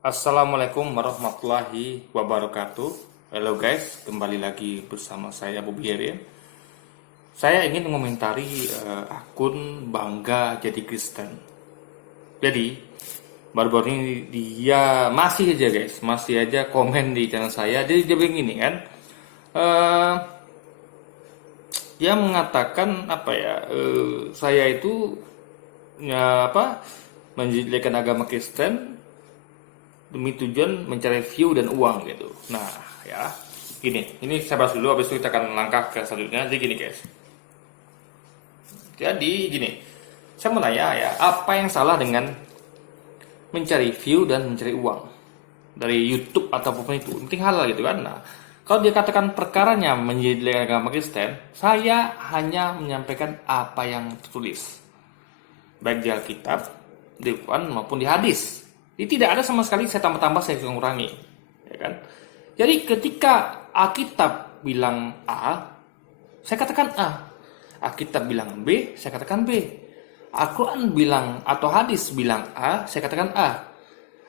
Assalamualaikum warahmatullahi wabarakatuh. Halo guys, kembali lagi bersama saya Bobby Herian. Saya ingin mengomentari akun Bangga Jadi Kristen. Jadi baru-baru ini dia masih aja guys, masih aja komen di channel saya. Jadi dia bilang gini kan, eh, dia mengatakan apa ya? Saya itu ya apa? Menjelekkan agama Kristen demi tujuan mencari view dan uang gitu. Nah, ya. Ini saya bahas dulu habis itu kita akan langkah ke selanjutnya. Jadi gini, guys. Jadi gini, saya mau nanya ya, apa yang salah dengan mencari view dan mencari uang dari YouTube ataupun itu? Penting halal gitu kan. Nah, kalau dia katakan perkaranya menjadi agama Kristen, saya hanya menyampaikan apa yang tertulis. Baik di Alkitab, di Quran maupun di hadis. Jadi tidak ada sama sekali saya tambah-tambah, saya kurangi, ya kan? Jadi ketika Alkitab bilang A, saya katakan A. Alkitab bilang B, saya katakan B. Al-Quran bilang atau hadis bilang A, saya katakan A.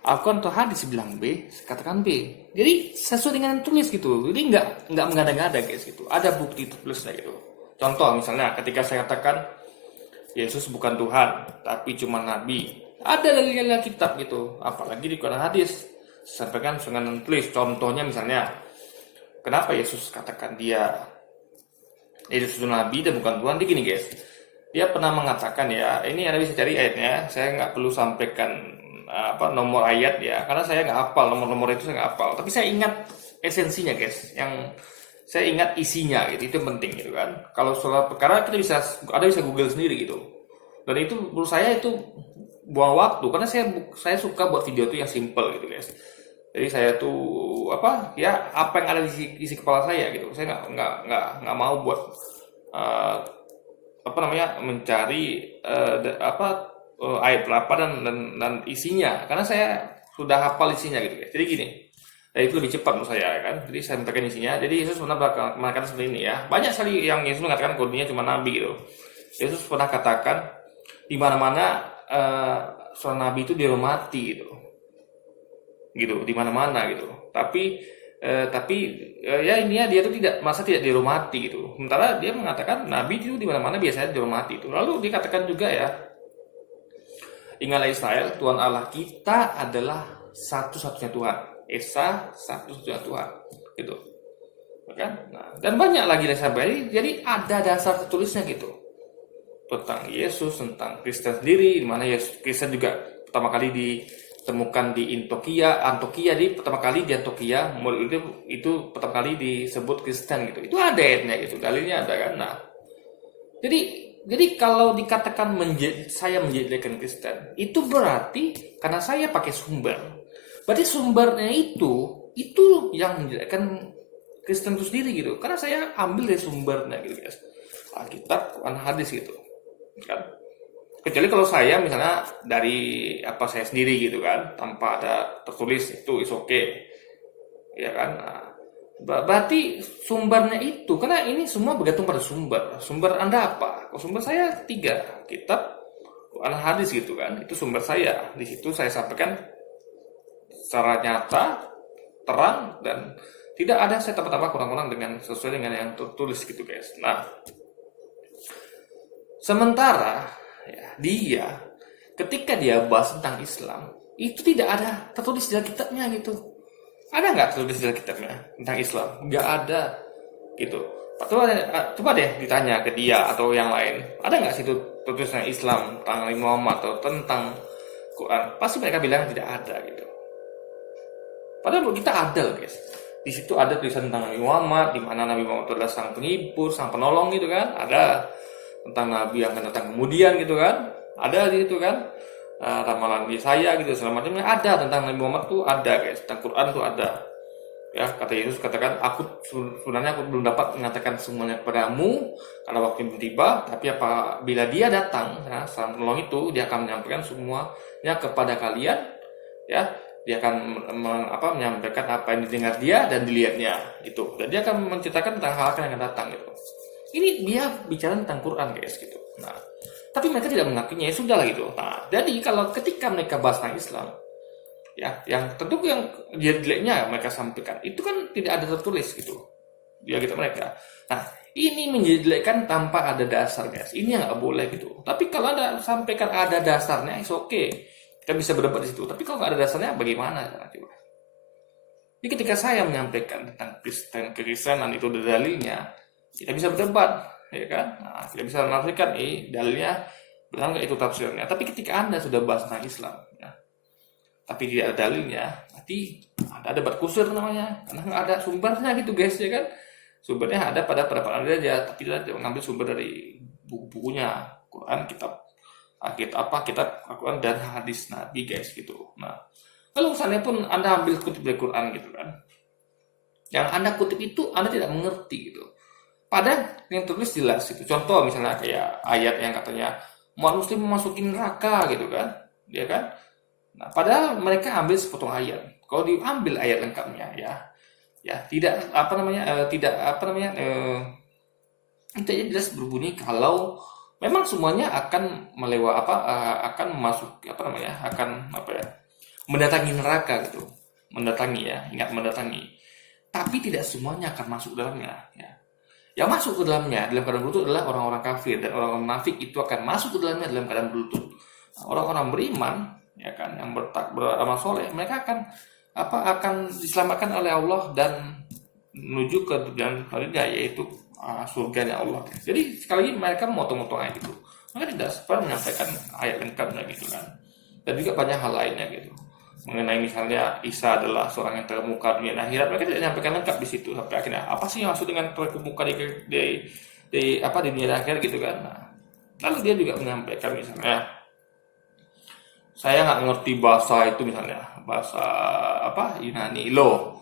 Al-Quran atau hadis bilang B, saya katakan B. Jadi sesuai dengan yang tulis gitu. Jadi nggak mengada-ngada guys gitu. Ada bukti tulisnya gitu. Contoh misalnya ketika saya katakan Yesus bukan Tuhan, tapi cuma nabi. Ada dalilnya kitab gitu, apalagi di Quran hadis. Sampaikan dengan tulis. Contohnya misalnya, kenapa Yesus katakan Yesus itu nabi dan bukan Tuhan? Dia gini guys, dia pernah mengatakan ya, ini Anda bisa cari ayatnya. Saya nggak perlu sampaikan nomor ayat ya, karena saya nggak hafal nomor-nomor itu, saya nggak hafal. Tapi saya ingat esensinya guys, yang saya ingat isinya gitu, itu penting gitu kan. Kalau soal perkara kita bisa Google sendiri gitu. Dan itu menurut saya itu buang waktu, karena saya suka buat video itu yang simple gitu guys. Jadi saya tuh apa yang ada di isi kepala saya gitu. Saya nggak mau buat mencari ayat berapa dan isinya, karena saya sudah hafal isinya gitu guys. Jadi gini, itu lebih cepat menurut saya kan. Jadi saya sampaikan isinya. Jadi Yesus pernah mengatakan seperti ini ya. Banyak sekali yang Yesus mengatakan kodenya cuma nabi gitu. Yesus pernah katakan di mana-mana seorang nabi itu dihormati gitu di mana-mana gitu. Tapi ya ini ya, dia itu tidak dihormati gitu. Sementara dia mengatakan nabi itu di mana-mana biasanya dihormati itu. Lalu dikatakan juga ya, ingatlah Israel, Tuhan Allah kita adalah satu-satunya Tuhan. Esa satu-satunya Tuhan gitu kan. Nah, dan banyak lagi yang sampai, jadi ada dasar tertulisnya gitu tentang Yesus, tentang Kristen sendiri, di mana Yesus Kristen juga pertama kali ditemukan di Antioquia di pertama kali di Antioquia itu pertama kali disebut Kristen gitu. Itu ada ayatnya gitu, dalilnya ada kan. Nah, jadi kalau dikatakan saya menjadikan Kristen, itu berarti karena saya pakai sumber. Berarti sumbernya itu yang menjadikan Kristen itu sendiri gitu. Karena saya ambil dari sumbernya gitu guys. Alkitab, Quran, hadis gitu kan. Kecuali kalau saya misalnya dari apa saya sendiri gitu kan, tanpa ada tertulis, itu is okay ya kan. Nah, berarti sumbernya itu, karena ini semua bergantung pada sumber Anda apa. Kalau sumber saya 3, kitab, Quran, hadis gitu kan. Itu sumber saya. Di situ saya sampaikan secara nyata, terang, dan tidak ada saya tambah-tambah kurang-kurang dengan sesuai dengan yang tertulis gitu guys. Nah, sementara ya, ketika dia bahas tentang Islam, itu tidak ada tertulis di kitabnya gitu. Ada nggak tertulis di kitabnya tentang Islam? Nggak ada gitu. Coba deh ditanya ke dia atau yang lain, ada nggak sih itu tertulis tentang Islam, tentang Nabi Muhammad atau tentang Quran? Pasti mereka bilang tidak ada gitu. Padahal kita ada loh guys. Di situ ada tulisan tentang Nabi Muhammad, di mana Nabi Muhammad itu adalah sang penghibur, sang penolong gitu kan. Ada tentang Nabi yang akan datang kemudian gitu kan. Ada di situ kan. Ramalan Yesaya gitu segala macamnya ada tentang Nabi Muhammad tuh ada guys. Tentang Quran tuh ada. Ya, kata Yesus katakan, sebenarnya aku belum dapat mengatakan semuanya kepadamu karena waktu belum tiba, tapi apabila dia datang, ya, sang penolong itu, dia akan menyampaikan semuanya kepada kalian, ya. Dia akan menyampaikan apa yang didengar dia dan dilihatnya gitu. Dan dia akan menceritakan tentang hal yang akan datang gitu. Ini dia bicara tentang Quran guys gitu. Nah, tapi mereka tidak mengakuinya, ya sudahlah gitu. Nah, jadi kalau ketika mereka bahas tentang Islam, ya, yang tentu yang jeleknya mereka sampaikan itu kan tidak ada tertulis gitu dia kita mereka. Nah, ini menjelekkan tanpa ada dasar, guys. Ini yang nggak boleh gitu. Tapi kalau ada sampaikan ada dasarnya, is oke. Kita bisa berdebat di situ. Tapi kalau nggak ada dasarnya, bagaimana? Coba. Jadi ketika saya menyampaikan tentang Kristen kekristenan itu ada dalilnya, kita bisa berdebat, ya kan? Nah, kita bisa menafsirkan, dalilnya benar nggak itu tafsirnya. Tapi ketika Anda sudah bahas tentang Islam, ya, tapi tidak ada dalilnya, berarti ada debat kusir namanya, karena nggak ada sumbernya gitu, guys, ya kan? Sumbernya ada pada pendapat Anda aja, tapi tidak mengambil sumber dari buku-bukunya, Quran, kitab kitab Al-Quran dan hadis Nabi, guys, gitu. Nah, kalau misalnya pun Anda ambil kutip dari Quran gitu kan, yang Anda kutip itu Anda tidak mengerti gitu. Padahal yang tulis jelas itu. Contoh misalnya kayak ayat yang katanya umat muslim memasuki neraka gitu kan, ya kan? Nah, padahal mereka ambil sepotong ayat. Kalau diambil ayat lengkapnya, ya tidak itu jelas berbunyi kalau memang semuanya akan akan masuk mendatangi neraka gitu, mendatangi, ya, ingat mendatangi, tapi tidak semuanya akan masuk dalamnya, ya. Yang masuk ke dalamnya dalam keadaan berlutut adalah orang-orang kafir, dan orang munafik itu akan masuk ke dalamnya dalam keadaan berlutut. Nah, orang-orang beriman, ya kan, yang beramal soleh, mereka akan diselamatkan oleh Allah dan menuju ke tujuan surga, yaitu surganya Allah. Jadi sekali lagi mereka motong-motong ayat itu, mereka tidak sempat menyampaikan ayat lengkapnya gitu kan. Dan juga banyak hal lainnya gitu, mengenai misalnya Isa adalah seorang yang terkemuka dunia dan akhirat, mereka tidak menyampaikan lengkap di situ sampai akhirnya apa sih yang maksud dengan terkemuka di dunia dan akhirat gitu kan. Nah, lalu dia juga menyampaikan misalnya saya nggak ngerti bahasa itu, misalnya bahasa Yunani, loh,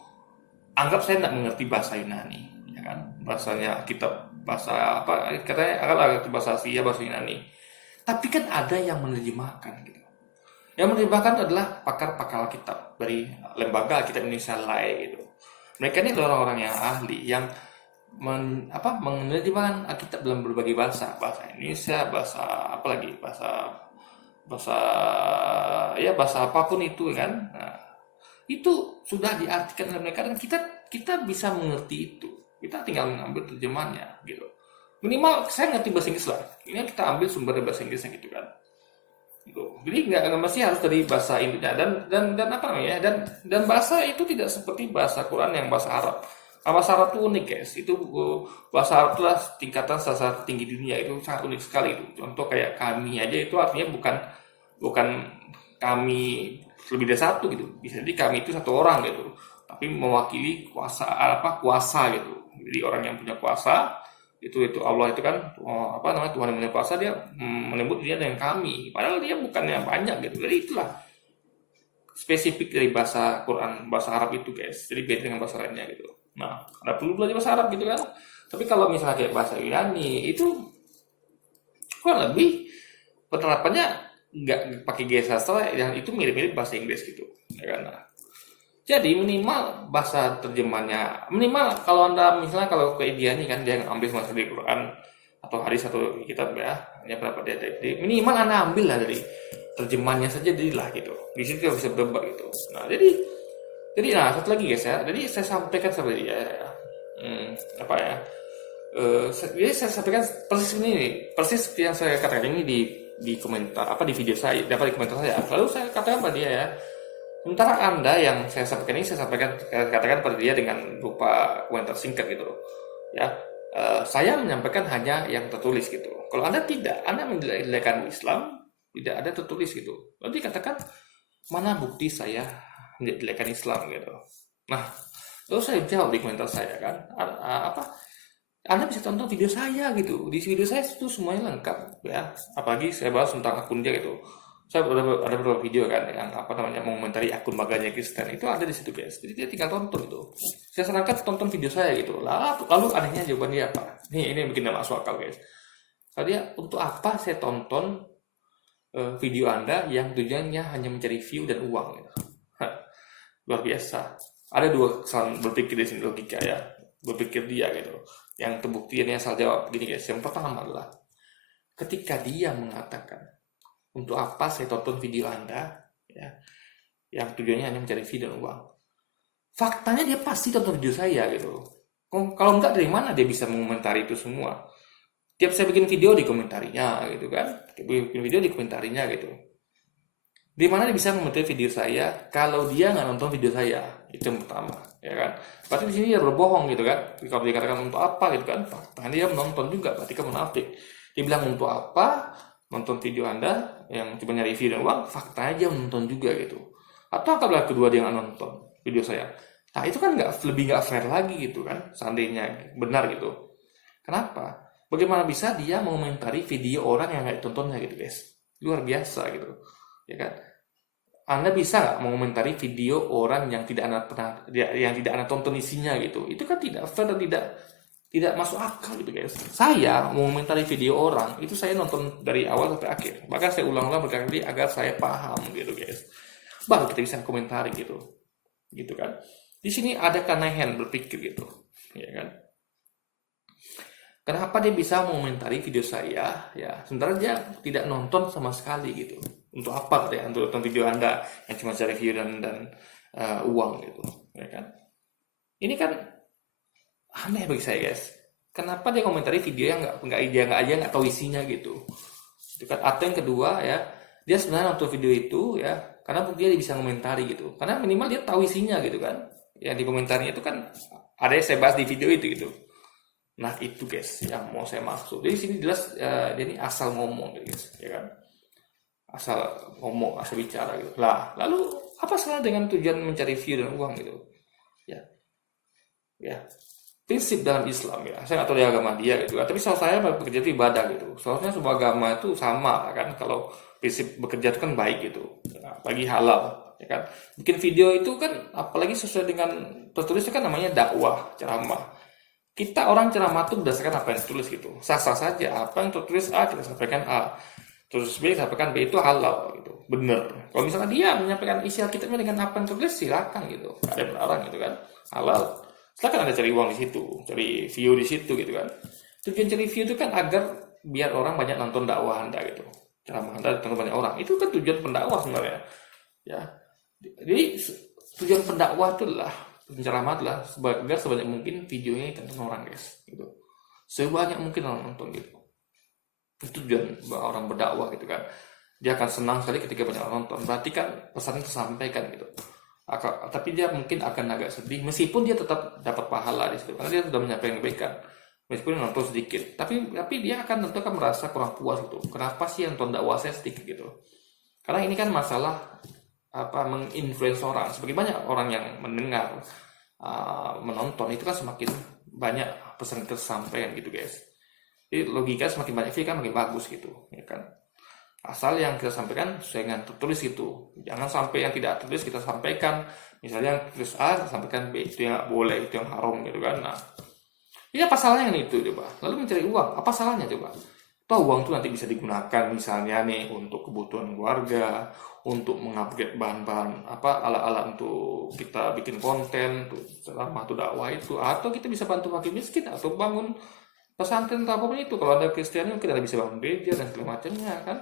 anggap saya nggak mengerti bahasa Yunani, ya kan, bahasanya kitab bahasa katanya akan ada bahasa Asia, bahasa Yunani, tapi kan ada yang menerjemahkan gitu. Yang menerjemahkan adalah pakar-pakar kitab dari lembaga kitab Indonesia lain gitu. Mereka ini adalah orang-orang yang ahli yang menerjemahkan Alkitab dalam berbagai bahasa Indonesia, bahasa apapun itu kan. Nah, itu sudah diartikan oleh mereka dan kita bisa mengerti itu. Kita tinggal mengambil terjemahannya gitu. Minimal saya ngerti bahasa Inggris lah. Ini kita ambil sumber dari bahasa Inggrisnya gitu kan. Gitu. Jadi nggak mesti harus dari bahasa Indonesia dan bahasa itu tidak seperti bahasa Quran yang bahasa Arab. Nah, bahasa Arab itu unik, guys. Itu bahasa Arab itu tingkatan salah tinggi dunia, itu sangat unik sekali itu. Contoh kayak kami aja itu artinya bukan kami lebih dari satu gitu. Bisa jadi kami itu satu orang gitu, tapi mewakili kuasa gitu. Jadi orang yang punya kuasa itu Allah itu kan Tuhan yang punya kuasa, dia menyebut dia dengan kami, padahal dia bukannya banyak gitu. Jadi itulah spesifik dari bahasa Quran, bahasa Arab itu, guys. Jadi beda dengan bahasa lainnya gitu. Nah, ada perlu belajar bahasa Arab gitu kan. Tapi kalau misalnya kayak bahasa Yunani itu kurang lebih penerapannya nggak pakai gaya sastra yang itu mirip-mirip bahasa Inggris gitu, ya kan. Nah, jadi minimal bahasa terjemahnya, minimal kalau Anda misalnya kalau ke India nih kan, dia ngambil masa dari Quran atau hadis atau kitab, ya berapa dia minimal Anda ambil lah dari terjemahnya saja, jadilah gitu. Di situ kita bisa berdebat gitu. Nah, jadi satu lagi, guys, ya. Jadi saya sampaikan sama dia jadi saya sampaikan persis yang saya katakan ini di komentar di video saya, di komentar saya. Lalu saya katakan pada dia, ya, sementara Anda yang saya sampaikan ini saya katakan pada dia dengan berupa komentar singkat gitu, ya. Saya menyampaikan hanya yang tertulis gitu. Kalau Anda tidak, Anda menjelekkan Islam, tidak ada tertulis gitu. Nanti katakan mana bukti saya menjelekkan Islam gitu. Nah, lalu saya jawab di komentar saya kan, Anda bisa tonton video saya gitu. Di video saya itu semuanya lengkap, ya. Apalagi saya bahas tentang akun dia gitu. Saya ada beberapa video kan yang mengomentari akun maganya Kristen, itu ada di situ, guys. Jadi dia tinggal tonton itu. Saya sarankan tonton video saya gitu. Lalu anehnya jawabannya apa? Ini yang bikin tidak masuk akal, guys. Dia, untuk apa saya tonton video Anda yang tujuannya hanya mencari view dan uang gitu. Luar biasa. Ada dua kesalahan berpikir di sini, logika, ya. Berpikir dia gitu. Yang terbukti ini asal jawab gini, guys. Yang pertama adalah ketika dia mengatakan untuk apa saya tonton video Anda, ya, yang tujuannya hanya mencari view dan uang. Faktanya dia pasti tonton video saya gitu. Kalau enggak, dari mana dia bisa mengomentari itu semua? Tiap saya bikin video di komentarinya gitu kan, bikin video di komentarinya gitu. Di mana dia bisa mengomentari video saya kalau dia nggak nonton video saya? Itu yang pertama, ya kan? Berarti di sini dia berbohong gitu kan? Kalau dia katakan untuk apa gitu kan? Faktanya dia menonton juga, berarti kan munafik. Dia bilang untuk apa? Nonton video Anda yang cuma nyari view dan uang, faktanya dia menonton juga gitu. Atau kalau kedua dia nggak nonton video saya? Nah itu kan lebih nggak fair lagi gitu kan? Seandainya benar gitu. Kenapa? Bagaimana bisa dia mengomentari video orang yang nggak ditontonnya gitu guys? Luar biasa gitu, ya kan? Anda bisa nggak mengomentari video orang yang tidak Anda pernah, yang tidak Anda tonton isinya gitu? Itu kan tidak fair dan tidak masuk akal gitu guys. Saya mengomentari video orang itu saya nonton dari awal sampai akhir. Bahkan saya ulang-ulang berkali-kali agar saya paham gitu guys. Baru kita bisa komentari gitu, gitu kan? Di sini ada keanehan berpikir gitu, ya kan? Kenapa dia bisa mengomentari video saya ya, sementara dia tidak nonton sama sekali gitu? Untuk apa ya? Untuk nonton video Anda yang cuma cari view dan uang gitu, ya kan? Ini kan aneh bagi saya guys. Kenapa dia komentari video yang nggak tahu isinya gitu? Itu kan. Atau yang kedua ya, dia sebenarnya nonton video itu ya karena dia bisa komentari gitu. Karena minimal dia tahu isinya gitu kan. Yang di komentarnya itu kan ada yang saya bahas di video itu gitu. Nah itu guys yang mau saya maksud. Jadi sini jelas dia ini asal ngomong gitu guys, ya kan? Asal ngomong, asal bicara gitu. Lah, lalu apa salah dengan tujuan mencari view dan uang gitu? Ya, ya. Prinsip dalam Islam ya. Saya nggak tahu di agama dia gitu kan. Tapi kalau saya bekerja itu ibadah gitu. Soalnya semua agama itu sama kan. Kalau prinsip bekerja itu kan baik gitu. Nah, bagi halal, ya kan. Bikin video itu kan apalagi sesuai dengan tertulisnya kan namanya dakwah, ceramah. Kita orang ceramah itu berdasarkan apa yang tertulis gitu. Sah-sah saja. Apa yang tertulis A, kita sampaikan A. Terus B, sampaikan B, itu halal gitu. Bener. Kalau misalnya dia menyampaikan isi Alkitabnya dengan apa yang tertulis, silakan gitu. Ada yang melarang gitu kan. Halal. Silakan Anda cari uang di situ. Cari view di situ gitu kan. Tujuan cari view itu kan agar biar orang banyak nonton dakwah Anda gitu. Ceramah Anda ditonton banyak orang. Itu kan tujuan pendakwah sebenarnya. Ya. Jadi tujuan pendakwah itu adalah penceramah adalah agar sebanyak mungkin videonya ditonton orang guys gitu, sebanyak mungkin orang nonton gitu. Itu tujuan orang berdakwah gitu kan. Dia akan senang sekali ketika banyak orang nonton, berarti kan pesan tersampaikan gitu. Tapi dia mungkin akan agak sedih meskipun dia tetap dapat pahala di situ karena dia sudah menyampaikan kebaikan meskipun nonton sedikit, tapi dia akan tentu akan merasa kurang puas gitu. Kenapa sih yang nonton dakwah saya sedikit gitu? Karena ini kan masalah menginfluence orang. Semakin banyak orang yang mendengar, menonton, itu kan semakin banyak pesan tersampaikan gitu guys. Jadi logika semakin banyak view kan makin bagus gitu, ya kan? Asal yang kita sampaikan sesuai dengan tertulis gitu. Jangan sampai yang tidak tertulis kita sampaikan. Misalnya yang tertulis A, kita sampaikan B, itu yang nggak boleh, itu yang haram gitu kan. Nah, ini apa salahnya dengan itu coba? Lalu mencari uang, apa salahnya coba? Toh uang itu nanti bisa digunakan misalnya nih untuk kebutuhan keluarga, untuk mengupgrade bahan-bahan alat-alat untuk kita bikin konten, untuk ceramah atau dakwah itu, atau kita bisa bantu fakir miskin atau bangun pesantren atau apapun itu. Kalau ada Kristiani mungkin ada bisa bangun gereja dan segala macamnya kan.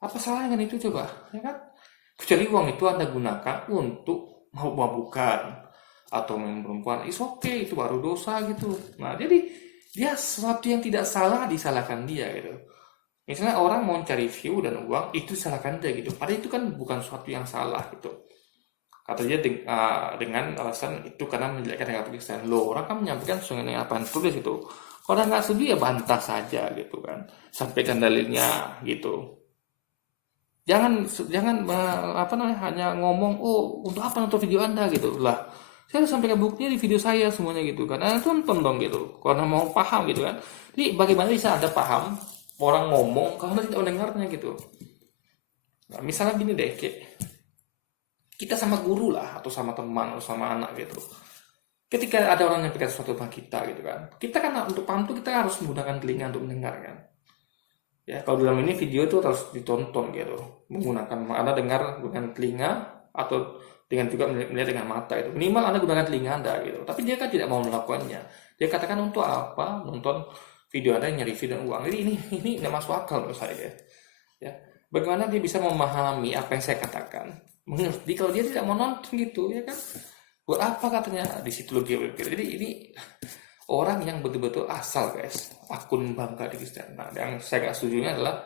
Apa salahnya dengan itu coba, ya kan? Kecuali uang itu Anda gunakan untuk mabuk-mabukan atau main perempuan, is okay, itu baru dosa gitu. Nah, jadi dia sesuatu yang tidak salah disalahkan dia gitu. Misalnya orang mau cari view dan uang, itu salahkan dia gitu. Padahal itu kan bukan sesuatu yang salah gitu. Kata dia dengan alasan itu karena menjelekkan agama Kristen. Loh, orang kan menyampaikan sesuai dengan apa yang tulis itu. Kalau nggak setuju ya bantah saja gitu kan. Sampaikan dalilnya gitu. Jangan hanya ngomong, oh untuk apa nonton video Anda gitu lah. Saya harus sampaikan buktinya di video saya semuanya gitu kan. Nah, tonton dong gitu. Karena mau paham gitu kan. Jadi bagaimana bisa Anda paham orang ngomong kalau Anda tidak mendengarnya gitu. Nah, misalnya gini deh, kita sama guru lah atau sama teman atau sama anak gitu. Ketika ada orang yang menyampaikan sesuatu tentang kita gitu kan. Kita kan untuk paham tuh kita harus menggunakan telinga untuk mendengar kan. Ya, kalau dalam ini video itu harus ditonton gitu. Menggunakan Anda dengar dengan telinga atau dengan juga melihat dengan mata itu. Minimal Anda gunakan telinga Anda gitu. Tapi dia kan tidak mau melakukannya. Dia katakan untuk apa nonton video Anda nyari view dan uang. Jadi ini tidak masuk akal menurut saya. Ya. Bagaimana dia bisa memahami apa yang saya katakan? mengerti kalau dia tidak mau nonton gitu ya kan. Buat apa katanya di situ lagi berpikir. Jadi ini orang yang betul-betul asal guys, akun Bangga di Kristen. Nah, yang saya gak setuju adalah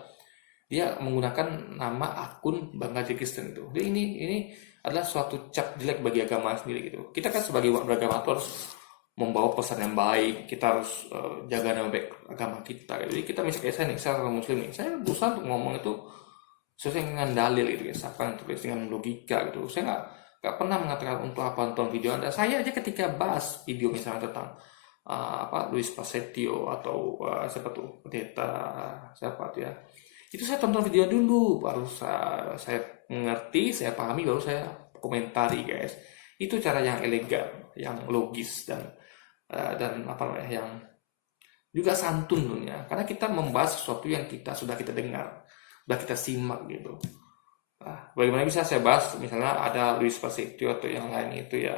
dia menggunakan nama akun Bangga di Kristen itu. Jadi ini adalah suatu cap jelek bagi agama sendiri gitu. Kita kan sebagai umat beragama itu harus membawa pesan yang baik, kita harus jaga nama baik agama kita gitu. Jadi kita misalnya kayak saya nih, saya orang muslim nih, saya berusaha untuk ngomong itu sesuai dengan dalil gitu guys, apa yang tertulis dengan logika gitu. Saya nggak pernah mengatakan untuk apa nonton video Anda. Saya aja ketika bahas video misalnya tentang Luis Prasetyo atau siapa tuh pendeta siapa tuh ya, itu saya tonton video dulu baru saya mengerti, saya pahami, baru saya komentari guys. Itu cara yang elegan, yang logis dan apa namanya, yang juga santun tentunya, karena kita membahas sesuatu yang sudah kita dengar, sudah kita simak gitu. Nah, bagaimana bisa saya bahas misalnya ada Luis Prasetyo atau yang lain itu ya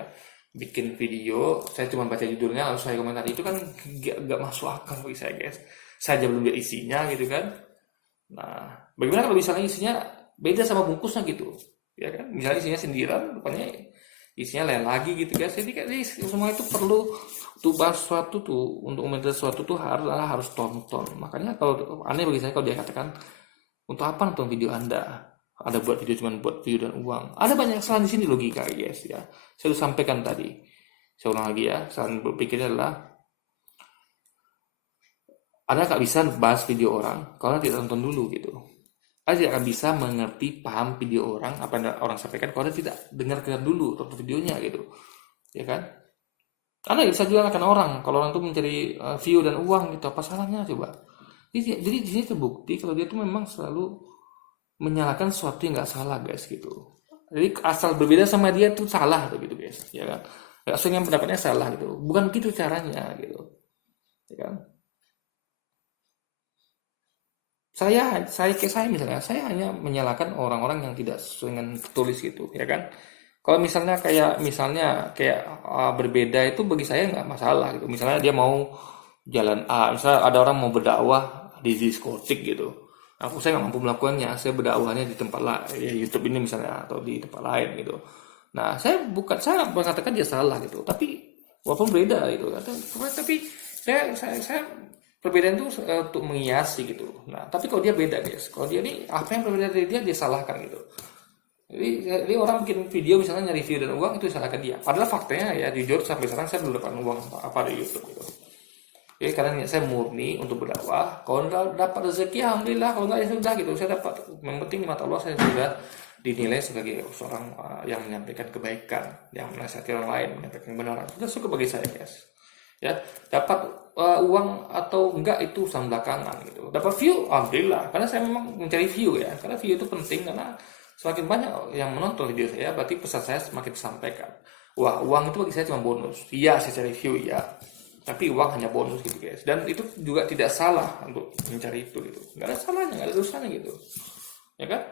bikin video, saya cuma baca judulnya lalu saya komentari, itu kan gak masuk akal bagi saya guys. Saya aja belum lihat isinya gitu kan. Nah, bagaimana kalau misalnya isinya beda sama bungkusnya gitu, ya kan? Misalnya isinya sindiran, rupanya isinya lain lagi gitu guys. Jadi semua itu perlu untuk bahas sesuatu tuh, untuk komentar sesuatu tuh harus tonton. Makanya kalau aneh bagi saya kalau dia katakan untuk apa nonton video Anda? Ada buat video cuma buat video dan uang. Ada banyak kesalahan di sini logika guys ya. Saya sudah sampaikan tadi. Saya ulang lagi ya. Kesalahan berpikirnya adalah Anda nggak bisa bahas video orang kalau tidak nonton dulu gitu. Anda tidak akan bisa mengerti, paham video orang, apa yang orang sampaikan kalau Anda tidak dengar dulu tonton videonya gitu, ya kan? Anda bisa juga akan orang kalau orang itu mencari view dan uang gitu, apa salahnya coba? Jadi di sini terbukti kalau dia tuh memang selalu menyalahkan sesuatu yang nggak salah guys gitu. Jadi asal berbeda sama dia tuh salah gitu guys, ya kan? Asal yang pendapatnya salah gitu, bukan gitu caranya gitu, ya kan? Saya misalnya, saya hanya menyalahkan orang-orang yang tidak sesuai dengan tertulis gitu, ya kan? Kalau misalnya kayak berbeda itu bagi saya nggak masalah gitu. Misalnya dia mau jalan A, misalnya ada orang mau berdakwah di diskotik gitu. Saya nggak mampu melakukannya, saya berdakwahnya di tempat lain, ya YouTube ini misalnya atau di tempat lain gitu. Nah, saya nggak mengatakan dia salah gitu, tapi walaupun beda gitu, tapi saya perbedaan itu untuk menghiasi gitu. Nah, tapi kalau dia beda guys, kalau dia ini apa yang berbeda dari dia salahkan gitu. Jadi orang bikin video misalnya nyari view dan uang itu salahkan dia. Padahal faktanya ya jujur sampai sekarang saya belum dapat uang apa dari YouTube gitu. Jadi karena saya murni untuk berdakwah. Kalau dapat rezeki alhamdulillah, kalau enggak ya sudah gitu. Saya dapat, yang penting di mata Allah saya sudah dinilai sebagai seorang yang menyampaikan kebaikan, yang menasihati orang lain, menyampaikan kebenaran. Itu cukup bagi saya guys. Ya, dapat uang atau enggak itu urusan belakangan gitu. Dapat view alhamdulillah, karena saya memang mencari view ya. Karena view itu penting, karena semakin banyak yang menonton video saya, berarti pesan saya semakin tersampaikan. Wah, uang itu bagi saya cuma bonus. Iya, saya cari view ya. Tapi uang hanya bonus gitu guys. Dan itu juga tidak salah untuk mencari itu gitu. Nggak ada salahnya, nggak ada dosanya gitu. Ya kan?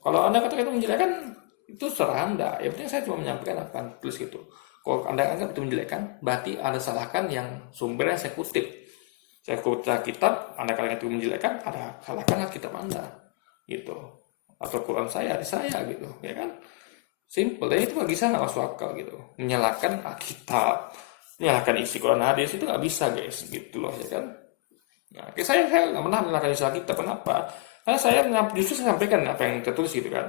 Kalau Anda katakan itu menjelekkan, itu serah Anda. Yang penting saya cuma menyampaikan apa yang tulis gitu. Kalau Anda anggap itu menjelekkan, berarti Anda salahkan yang sumbernya saya kutip. Saya kutip kitab, Anda katakan itu menjelekkan, Anda salahkan kitab Anda. Gitu. Atau Quran saya, di saya gitu. Ya kan? Simple. Dan itu bagi saya nggak masuk akal gitu. Menyalahkan kitab, menyalahkan isi Quran hadis itu nggak bisa guys. Gitu loh ya kan. Nah, saya nggak pernah menyalahkan isi kitab. Kenapa? Karena saya justru saya sampaikan apa yang tertulis gitu kan.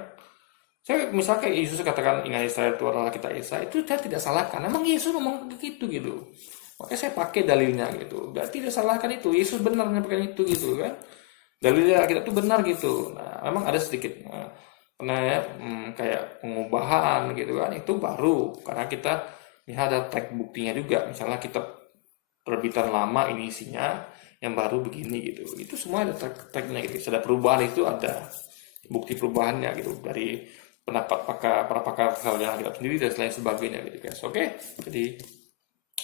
Saya misalnya Yesus katakan ingat saya itu adalah kita Esa, itu saya tidak salahkan. Memang Yesus ngomong begitu gitu. Makanya saya pakai dalilnya gitu. Berarti tidak salahkan itu. Yesus benar menyampaikan itu gitu kan. Dalilnya kita itu benar gitu. Nah, memang ada sedikit kayak pengubahan gitu kan. Itu baru karena kita ada tag buktinya juga. Misalnya kita terbitan lama ini isinya yang baru begini gitu. Itu semua ada tagnya gitu. Ada perubahan itu ada bukti perubahannya gitu dari pendapat para pakar kesalahan kita sendiri dan lain sebagainya gitu guys. Oke, jadi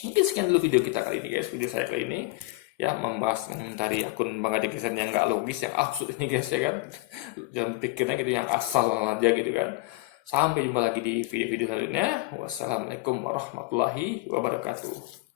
mungkin sekian dulu video kita kali ini guys, video saya kali ini ya membahas mengomentari akun Bang Ade Kristen yang nggak logis, yang absurd ini guys ya kan. Jangan pikirnya gitu yang asal aja gitu kan. Sampai jumpa lagi di video-video selanjutnya. Wassalamualaikum warahmatullahi wabarakatuh.